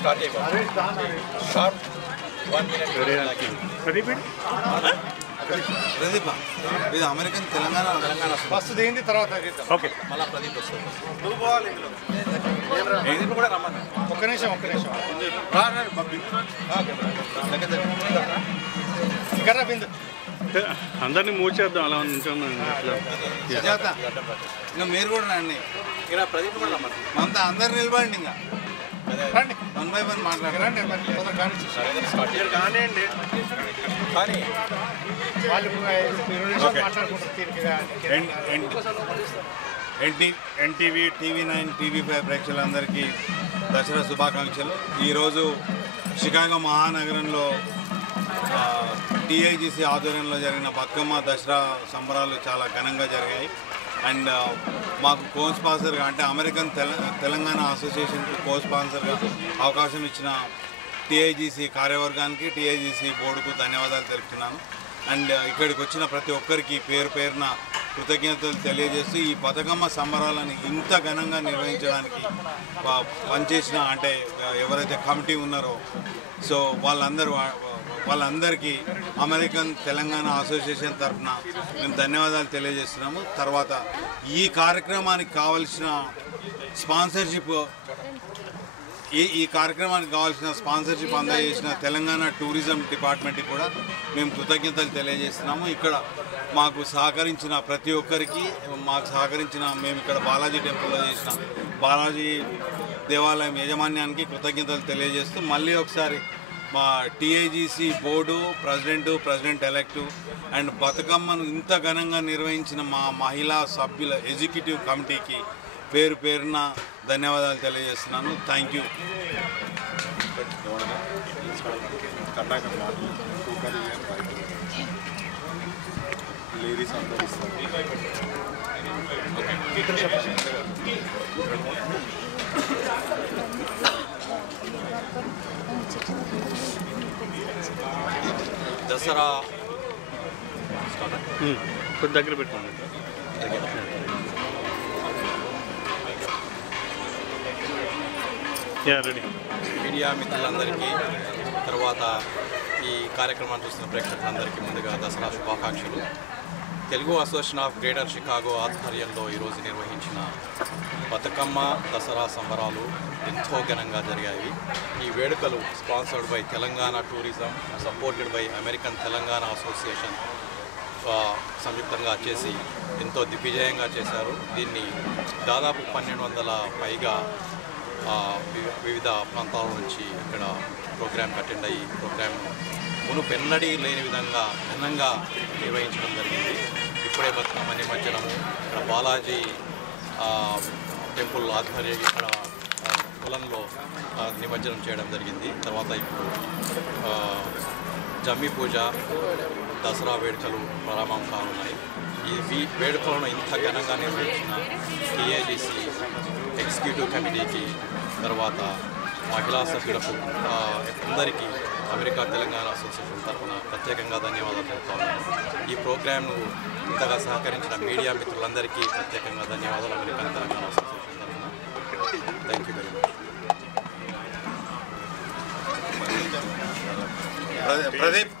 Start అయిపోయింది sharp 1 minute Pradeep ఇది American Telangana first దేంది తర్వాత ఓకే మళ్ళీ ప్రదీప్ వస్తుంది నువ్వు పోవాలి ఇందులో కూడా రమ్మన్నా ఒక్క నిమిషం ఇక్కడ బిందు అందరినీ మూవ్ చేద్దాం అలా ఉంటున్నాను ఇంకా మీరు కూడా రండి ఇక్కడ ప్రదీప్ కూడా రమ్మన్నా అంతా అందరు నిలబడండి ఇంకా రండి 1 by 1 మాట్లాడండి కానివ్వండి కానీ వాళ్ళు ఎన్టీవీ TV9 TV5 ప్రేక్షకులందరికీ దసరా శుభాకాంక్షలు. ఈరోజు షికాగో మహానగరంలో TIGC ఆధ్వర్యంలో జరిగిన బతుకమ్మ దసరా సంబరాలు చాలా ఘనంగా జరిగాయి. అండ్ మాకు కో స్పాన్సర్గా అంటే అమెరికన్ తెలంగాణ అసోసియేషన్కి కో స్పాన్సర్గా అవకాశం ఇచ్చిన TIGC కార్యవర్గానికి TIGC బోర్డుకు ధన్యవాదాలు తెలుపుతున్నాను. అండ్ ఇక్కడికి వచ్చిన ప్రతి ఒక్కరికి పేరు పేరున కృతజ్ఞతలు తెలియజేస్తూ ఈ బతుకమ్మ సంబరాలను ఇంత ఘనంగా నిర్వహించడానికి పనిచేసిన అంటే ఎవరైతే కమిటీ ఉన్నారో సో వాళ్ళందరికీ అమెరికన్ తెలంగాణ అసోసియేషన్ తరఫున మేము ధన్యవాదాలు తెలియజేస్తున్నాము. తర్వాత ఈ కార్యక్రమానికి కావలసిన స్పాన్సర్షిప్ అందజేసిన తెలంగాణ టూరిజం డిపార్ట్మెంట్కి కూడా మేము కృతజ్ఞతలు తెలియజేస్తున్నాము. ఇక్కడ మాకు సహకరించిన ప్రతి ఒక్కరికి మేము ఇక్కడ బాలాజీ టెంపుల్లో చేసిన బాలాజీ దేవాలయం యాజమాన్యానికి కృతజ్ఞతలు తెలియజేస్తూ మళ్ళీ ఒకసారి మా TIGC బోర్డు ప్రెసిడెంట్ ఎలెక్టు అండ్ బతుకమ్మను ఇంత ఘనంగా నిర్వహించిన మా మహిళా సభ్యుల ఎగ్జిక్యూటివ్ కమిటీకి పేరు పేరున ధన్యవాదాలు తెలియజేస్తున్నాను. Thank you. దసరా దగ్గర పెట్టుకోండి. రెడీ. మీడియా మిత్రులందరికీ తర్వాత ఈ కార్యక్రమాన్ని చూస్తున్న ప్రేక్షకులందరికీ ముందుగా దసరా శుభాకాంక్షలు. Telugu association of greater Chicago ఆధ్వర్యంలో ఈరోజు నిర్వహించిన బతుకమ్మ దసరా సంబరాలు ఎంతో ఘనంగా జరిగాయి. ఈ వేడుకలు sponsored by Telangana tourism, supported by American Telangana association సంయుక్తంగా చేసి ఎంతో దిగ్విజయంగా చేశారు. దీన్ని దాదాపు 1200 పైగా వివిధ ప్రాంతాల నుంచి ఇక్కడ ప్రోగ్రామ్కి అటెండ్ అయ్యి ప్రోగ్రామ్ను మునుపెన్నడీ లేని విధంగా ఘనంగా నిర్వహించడం జరిగింది. ఇప్పుడే బతుకమ్మ నిమజ్జనము ఇక్కడ బాలాజీ టెంపుల్ ఆధ్వర్యం ఇక్కడ పొలంలో నిమజ్జనం చేయడం జరిగింది. తర్వాత ఇప్పుడు జమ్మి పూజ, దసరా వేడుకలు ప్రారంభం కానున్నాయి. ఈ వేడుకలను ఇంత ఘనంగా నిర్వహించిన TIGC ఎగ్జిక్యూటివ్ కమిటీకి తర్వాత మహిళా సభ్యులకు అందరికీ అమెరికా తెలంగాణ అసోసియేషన్ తరఫున ప్రత్యేకంగా ధన్యవాదాలు తెలుపుతాను. ఈ ప్రోగ్రామ్ను ఇంతగా సహకరించిన మీడియా మిత్రులందరికీ ప్రత్యేకంగా ధన్యవాదాలు అమెరికా తెలంగాణ అసోసియేషన్ తరఫున. Thank you very much. Pradeep.